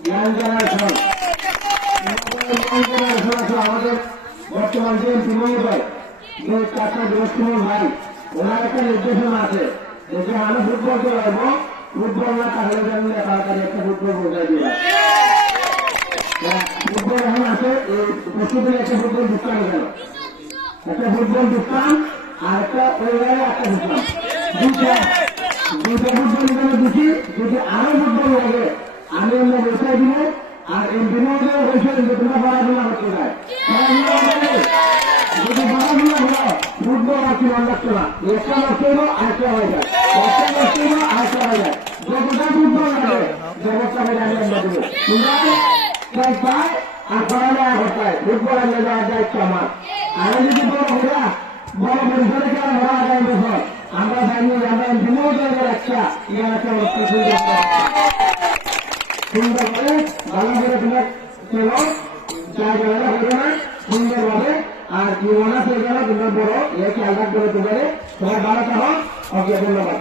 Young generation আমাদের বর্তমান যে তৃণমূল যে চারটা বৃহস্পতি ভাই ওনার একটা নির্দেশনা আছে যে আমি ফুটবল খেলাবো ফুটবল না তাহলে জানলে তাড়াতাড়ি একটা ফুটবল বোঝাই দিয়ে ফুটবল এখন আছে প্রস্তুতি একটা ফুটবল ঢুকতাম গেল একটা ফুটবল ঢুকতাম আর একটা ওই জায়গায় একটা ঢুকতাম দুইটা ফুটবল এখানে দিচ্ছি যদি আরো ফুটবল লাগে আমি আমরা বসাই দিব আর এই বিনোদন হয়েছে যে তোমরা পড়াশোনা করতে যায় যদি পড়াশোনা করো ফুটবল আর কি মন রাখতো না একটা নষ্ট হইব আরেকটা হয়ে যায় একটা নষ্ট হইব আরেকটা হয়ে যায় যতটা ফুটবল লাগে জগৎটা হয়ে যায় আমরা দেবো তাই পায় আর পড়ালেখা করতে হয় ফুটবলের যাওয়ার দায়িত্ব আমার আমি যদি বড় ঘোরা বড় পরিসরে কেন ঘোরা আগামী বছর আমরা জানি আমরা বিনোদনের একটা একটা সুন্দর করে ভালো করে তোমার চলো জায়গাটা হবে না সুন্দরভাবে আর জীবনা চলে গেল তোমরা বড় এ খেয়াল রাখবে তোমাদের তোমার বারোটা হোক ওকে ধন্যবাদ।